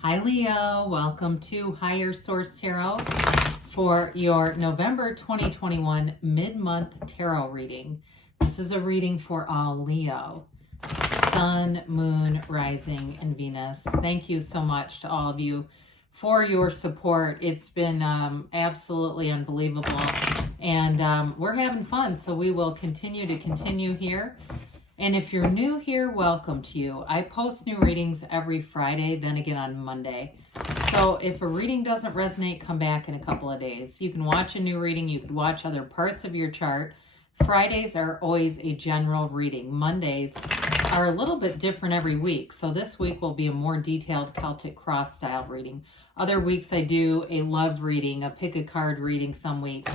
Hi Leo, welcome to Higher Source Tarot for your November 2021 mid-month tarot reading. This is a reading for all Leo, Sun, Moon, Rising, and Venus. Thank you so much to all of you for your support. It's been absolutely unbelievable, and we're having fun, so we will continue here. And if you're new here, welcome to you. I post new readings every Friday, then again on Monday. So if a reading doesn't resonate, come back in a couple of days. You can watch a new reading. You can watch other parts of your chart. Fridays are always a general reading. Mondays are a little bit different every week. So this week will be a more detailed Celtic cross style reading. Other weeks I do a love reading, a pick a card reading some weeks,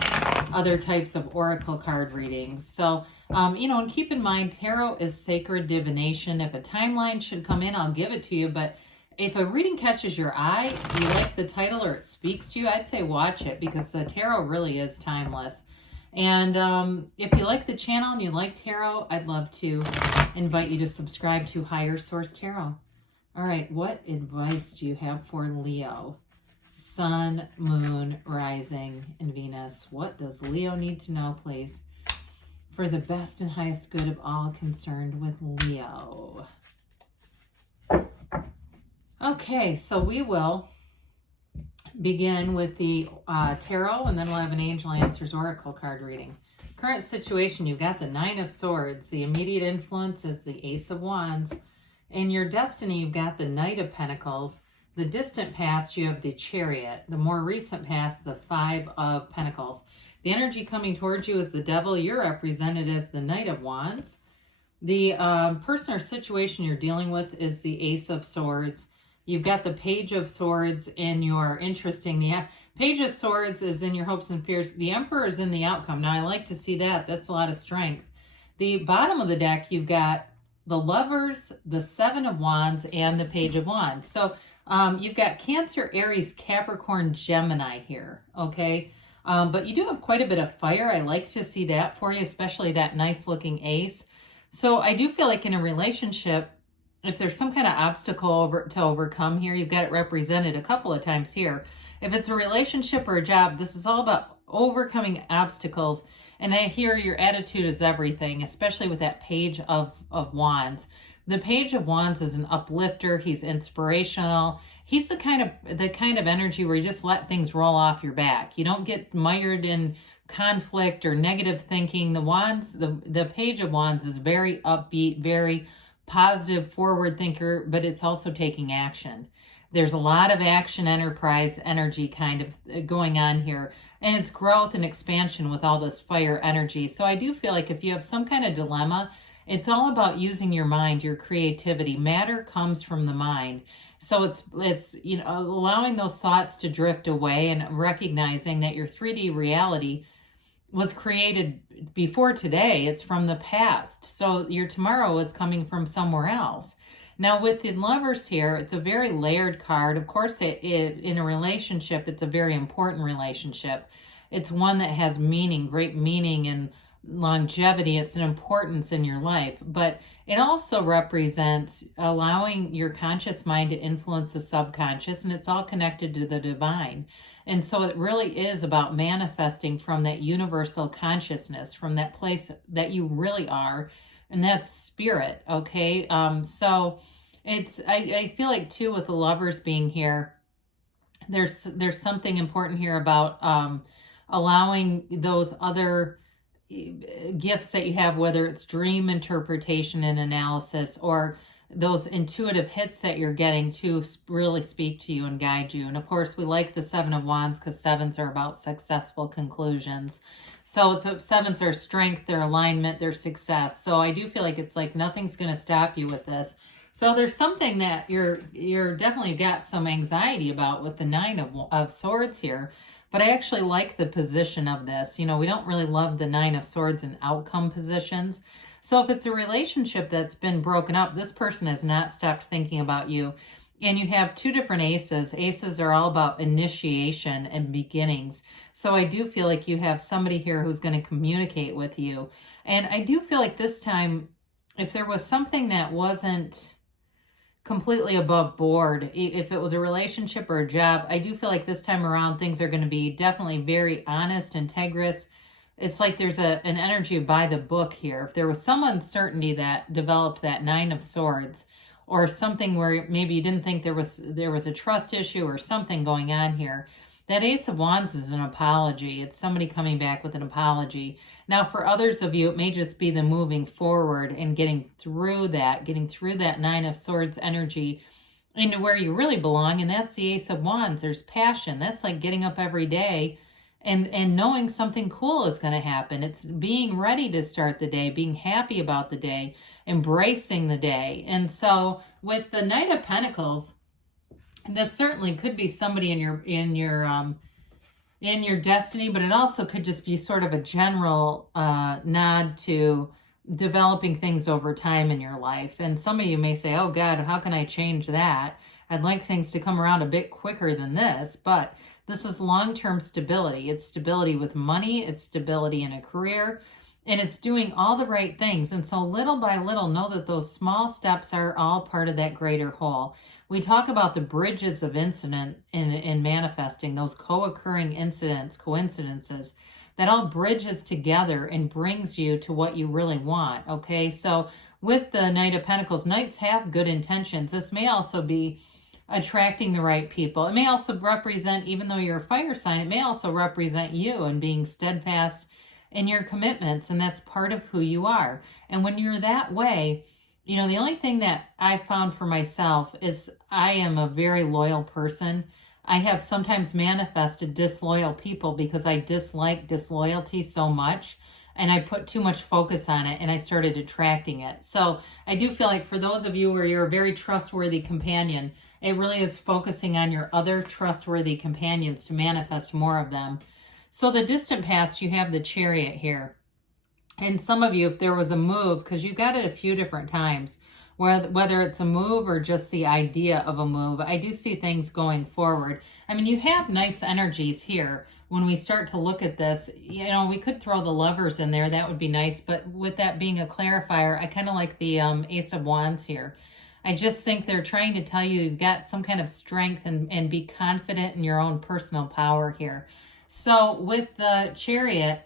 other types of oracle card readings. So, and keep in mind, tarot is sacred divination. If a timeline should come in, I'll give it to you. But if a reading catches your eye, you like the title or it speaks to you, I'd say watch it because the tarot really is timeless. And if you like the channel and you like tarot, I'd love to invite you to subscribe to Higher Source Tarot. All right, what advice do you have for Leo? Sun, Moon, Rising, and Venus. What does Leo need to know, please, for the best and highest good of all concerned with Leo? Okay, so we will begin with the tarot, and then we'll have an Angel Answers Oracle card reading. Current situation, you've got the Nine of Swords. The immediate influence is the Ace of Wands. In your destiny, you've got the Knight of Pentacles. The distant past, you have the Chariot. The more recent past, the Five of Pentacles. The energy coming towards you is the Devil. You're represented as the Knight of Wands. The person or situation you're dealing with is the Ace of Swords. You've got the Page of Swords in your interesting. The Page of Swords is in your hopes and fears. The Emperor is in the outcome. Now, I like to see that. That's a lot of strength. The bottom of the deck, you've got the Lovers, the Seven of Wands, and the Page of Wands. So you've got Cancer, Aries, Capricorn, Gemini here, okay? But you do have quite a bit of fire. I like to see that for you, especially that nice-looking ace. So I do feel like in a relationship, if there's some kind of obstacle to overcome here, you've got it represented a couple of times here. If it's a relationship or a job, this is all about overcoming obstacles. And I hear your attitude is everything, especially with that Page of Wands. The Page of Wands is an uplifter. He's inspirational. He's the kind of energy where you just let things roll off your back. You don't get mired in conflict or negative thinking. The Page of Wands is very upbeat, very positive, forward thinker, but it's also taking action. There's a lot of action, enterprise energy kind of going on here. And it's growth and expansion with all this fire energy. So I do feel like if you have some kind of dilemma, it's all about using your mind, your creativity. Matter comes from the mind. So it's allowing those thoughts to drift away and recognizing that your 3D reality was created before today. It's from the past. So your tomorrow is coming from somewhere else. Now with the Lovers here, it's a very layered card. Of course, in a relationship, it's a very important relationship. It's one that has meaning, great meaning and longevity. It's an importance in your life. But it also represents allowing your conscious mind to influence the subconscious, and it's all connected to the divine. And so it really is about manifesting from that universal consciousness, from that place that you really are, and that's spirit, okay? So I feel like too with the Lovers being here, there's something important here about allowing those other gifts that you have, whether it's dream interpretation and analysis or those intuitive hits that you're getting to really speak to you and guide you. And of course, we like the Seven of Wands because sevens are about successful conclusions. So sevens are strength, their alignment, their success. So I do feel like it's like nothing's going to stop you with this. So there's something that you're definitely got some anxiety about with the Nine of Swords here. But I actually like the position of this. We don't really love the Nine of Swords in outcome positions. So if it's a relationship that's been broken up, this person has not stopped thinking about you. And you have two different aces. Aces are all about initiation and beginnings. So I do feel like you have somebody here who's going to communicate with you. And I do feel like this time, if there was something that wasn't completely above board. If it was a relationship or a job, I do feel like this time around things are going to be definitely very honest, integrous. It's like there's an energy of by the book here. If there was some uncertainty that developed that Nine of Swords, or something where maybe you didn't think there was a trust issue or something going on here, that Ace of Wands is an apology. It's somebody coming back with an apology. Now, for others of you, it may just be the moving forward and getting through that Nine of Swords energy into where you really belong, and that's the Ace of Wands. There's passion. That's like getting up every day and knowing something cool is going to happen. It's being ready to start the day, being happy about the day, embracing the day. And so with the Knight of Pentacles, this certainly could be somebody in your destiny, but it also could just be sort of a general nod to developing things over time in your life. And some of you may say, oh God, how can I change that? I'd like things to come around a bit quicker than this, but this is long-term stability. It's stability with money, it's stability in a career, and it's doing all the right things. And so little by little, know that those small steps are all part of that greater whole. We talk about the bridges of incident in manifesting, those co-occurring incidents, coincidences, that all bridges together and brings you to what you really want, okay? So with the Knight of Pentacles, Knights have good intentions. This may also be attracting the right people. It may also represent, even though you're a fire sign, it may also represent you and being steadfast in your commitments, and that's part of who you are. And when you're that way, you know, the only thing that I found for myself is I am a very loyal person. I have sometimes manifested disloyal people because I dislike disloyalty so much, and I put too much focus on it, and I started attracting it. So I do feel like for those of you where you're a very trustworthy companion, it really is focusing on your other trustworthy companions to manifest more of them. So the distant past, you have the Chariot here. And some of you, if there was a move, because you've got it a few different times, whether it's a move or just the idea of a move, I do see things going forward. I mean, you have nice energies here. When we start to look at this, you know, we could throw the Lovers in there. That would be nice. But with that being a clarifier, I kind of like the Ace of Wands here. I just think they're trying to tell you you've got some kind of strength and be confident in your own personal power here. So with the Chariot,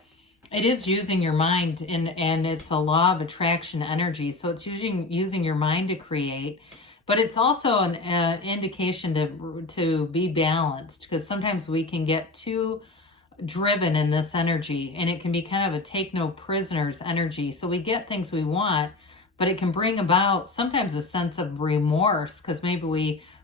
it is using your mind, and it's a law of attraction energy. So it's using your mind to create, but it's also an indication to be balanced, because sometimes we can get too driven in this energy, and it can be kind of a take no prisoners energy. So we get things we want, but it can bring about sometimes a sense of remorse, because maybe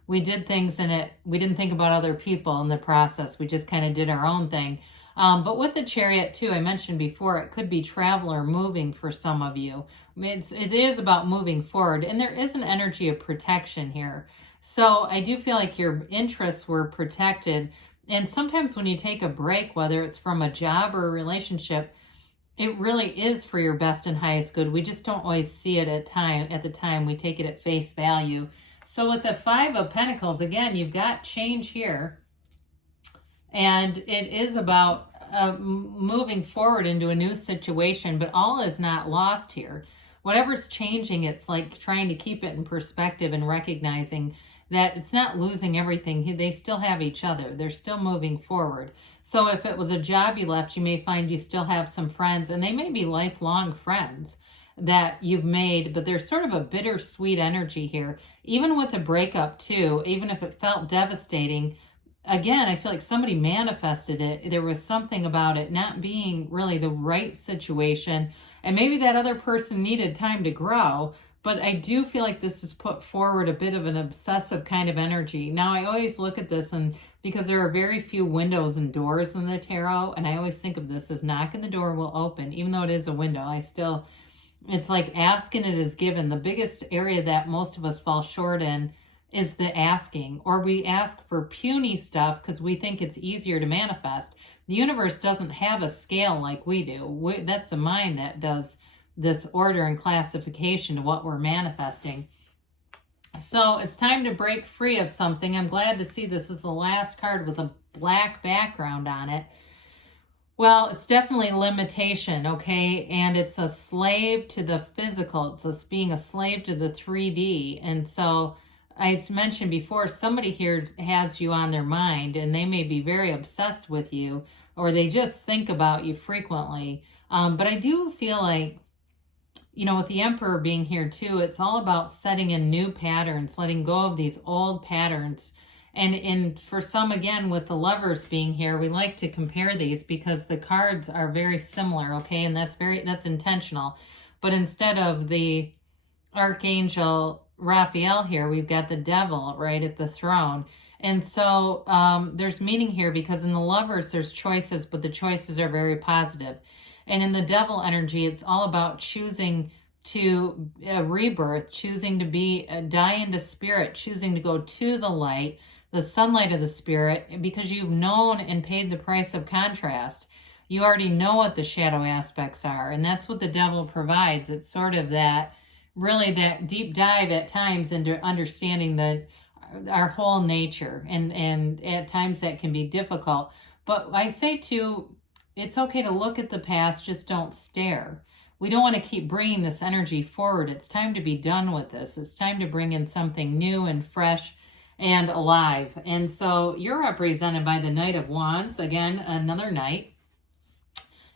we did things in it, we didn't think about other people in the process. We just kind of did our own thing. But with the Chariot too, I mentioned before, it could be travel or moving for some of you. It is about moving forward, and there is an energy of protection here. So I do feel like your interests were protected. And sometimes when you take a break, whether it's from a job or a relationship, it really is for your best and highest good. We just don't always see it at the time. We take it at face value. So with the Five of Pentacles, again, you've got change here. And it is about moving forward into a new situation, but all is not lost here. Whatever's changing, it's like trying to keep it in perspective and recognizing that it's not losing everything. They still have each other. They're still moving forward. So if it was a job you left, you may find you still have some friends, and they may be lifelong friends that you've made, but there's sort of a bittersweet energy here. Even with a breakup too, even if it felt devastating, again, I feel like somebody manifested it. There was something about it not being really the right situation, and maybe that other person needed time to grow. But I do feel like this has put forward a bit of an obsessive kind of energy. Now, I always look at this, and because there are very few windows and doors in the tarot, and I always think of this as knock and the door will open. Even though it is a window, it's like ask and it is given. The biggest area that most of us fall short in is the asking, or we ask for puny stuff because we think it's easier to manifest. The universe doesn't have a scale like we do. That's the mind that does this order and classification to what we're manifesting. So it's time to break free of something. I'm glad to see this is the last card with a black background on it. Well, it's definitely limitation, okay? And it's a slave to the physical. It's being a slave to the 3D. And so I've mentioned before, somebody here has you on their mind and they may be very obsessed with you, or they just think about you frequently. But I do feel like, with the Emperor being here too, it's all about setting in new patterns, letting go of these old patterns. And for some, again, with the Lovers being here, we like to compare these because the cards are very similar, okay? And that's intentional. But instead of the Archangel Raphael here, we've got the Devil right at the throne. And so there's meaning here because in the Lovers, there's choices, but the choices are very positive. And in the Devil energy, it's all about choosing to rebirth, choosing to die into spirit, choosing to go to the light, the sunlight of the spirit, because you've known and paid the price of contrast. You already know what the shadow aspects are, and that's what the Devil provides. It's sort of that deep dive at times into understanding our whole nature, and at times that can be difficult. But I say too, it's okay to look at the past, just don't stare. We don't want to keep bringing this energy forward. It's time to be done with this. It's time to bring in something new and fresh and alive. And so you're represented by the Knight of Wands, again, another knight.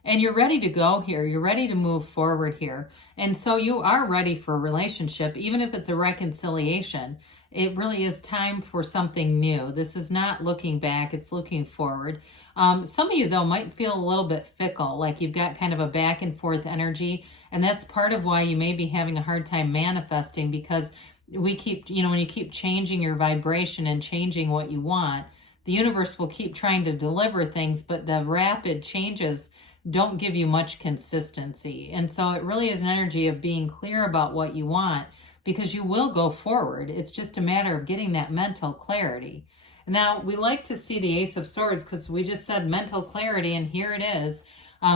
And you're ready to go here. You're ready to move forward here. And so you are ready for a relationship, even if it's a reconciliation. It really is time for something new. This is not looking back, it's looking forward. Some of you, though, might feel a little bit fickle, like you've got kind of a back and forth energy. And that's part of why you may be having a hard time manifesting, because we keep, when you keep changing your vibration and changing what you want, the universe will keep trying to deliver things, but the rapid changes don't give you much consistency. And so it really is an energy of being clear about what you want, because you will go forward. It's just a matter of getting that mental clarity. Now, we like to see the Ace of Swords because we just said mental clarity, and here it is.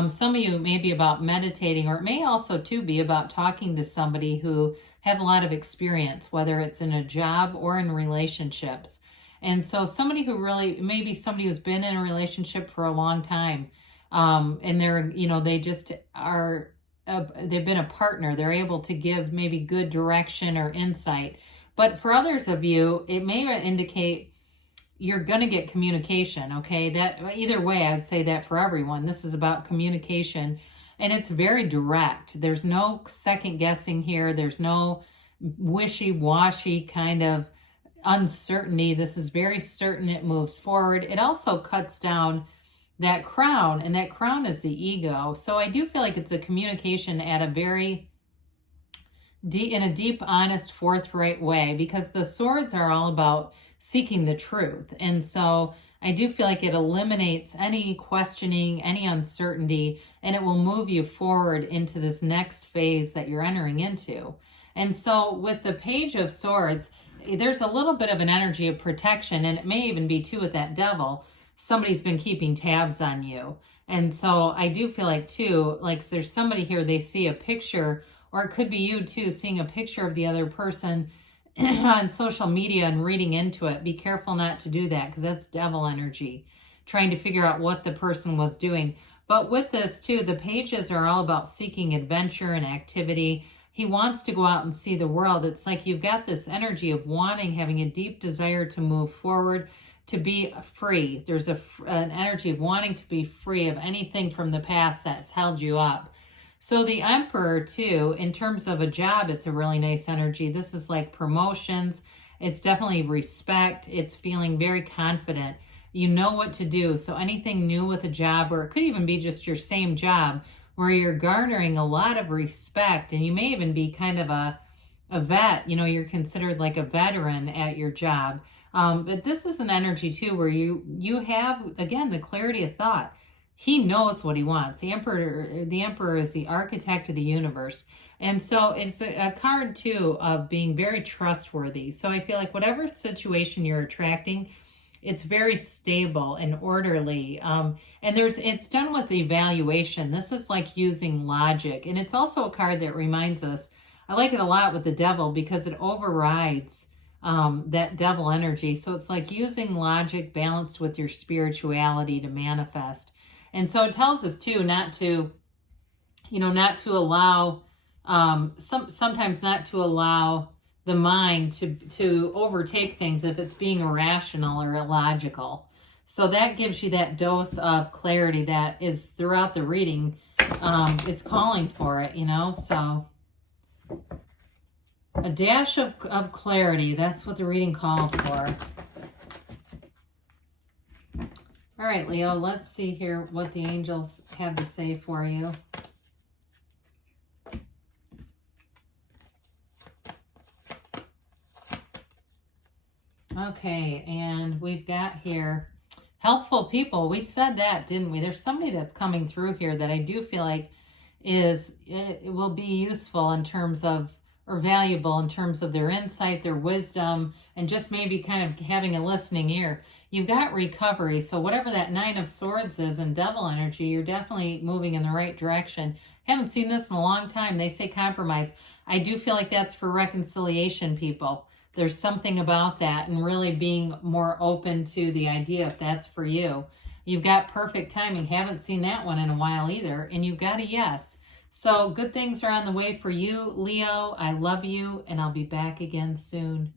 Some of you may be about meditating, or it may also too be about talking to somebody who has a lot of experience, whether it's in a job or in relationships. And so somebody who really, maybe somebody who's been in a relationship for a long time, and they're, they just are, they've been a partner. They're able to give maybe good direction or insight. But for others of you, it may indicate you're going to get communication, okay? That either way, I'd say that for everyone. This is about communication, and it's very direct. There's no second guessing here. There's no wishy-washy kind of uncertainty. This is very certain. It moves forward. It also cuts down that crown, and that crown is the ego. So I do feel like it's a communication at a very in a deep, honest, forthright way, because the swords are all about seeking the truth. And so I do feel like it eliminates any questioning, any uncertainty, and it will move you forward into this next phase that you're entering into. And so with the Page of Swords, there's a little bit of an energy of protection, and it may even be too with that Devil. Somebody's been keeping tabs on you. And so I do feel like too, like there's somebody here, they see a picture, or it could be you too, seeing a picture of the other person on social media and reading into it. Be careful not to do that, because that's Devil energy, trying to figure out what the person was doing. But with this too, the pages are all about seeking adventure and activity. He wants to go out and see the world. It's like you've got this energy of having a deep desire to move forward, to be free. There's an energy of wanting to be free of anything from the past that's held you up. So the Emperor too, in terms of a job, it's a really nice energy. This is like promotions. It's definitely respect. It's feeling very confident. You know what to do. So anything new with a job, or it could even be just your same job, where you're garnering a lot of respect, and you may even be kind of a vet. You're considered like a veteran at your job. But this is an energy too where you have, again, the clarity of thought. He knows what he wants. The Emperor is the architect of the universe. And so it's a card too of being very trustworthy. So I feel like whatever situation you're attracting, it's very stable and orderly. And it's done with evaluation. This is like using logic. And it's also a card that reminds us, I like it a lot with the Devil, because it overrides that Devil energy. So it's like using logic balanced with your spirituality to manifest. And so it tells us too, not to allow, sometimes not to allow the mind to overtake things if it's being irrational or illogical. So that gives you that dose of clarity that is throughout the reading. It's calling for it, you know, so a dash of clarity. That's what the reading called for. All right, Leo, let's see here what the angels have to say for you. Okay, and we've got here helpful people. We said that, didn't we? There's somebody that's coming through here that I do feel like it will be useful in terms of, or valuable in terms of their insight, their wisdom, and just maybe kind of having a listening ear. You've got recovery, so whatever that Nine of Swords is in devil energy, you're definitely moving in the right direction. Haven't seen this in a long time. They say compromise. I do feel like that's for reconciliation, people. There's something about that, and really being more open to the idea if that's for you. You've got perfect timing. Haven't seen that one in a while either. And you've got a yes. So good things are on the way for you, Leo. I love you, and I'll be back again soon.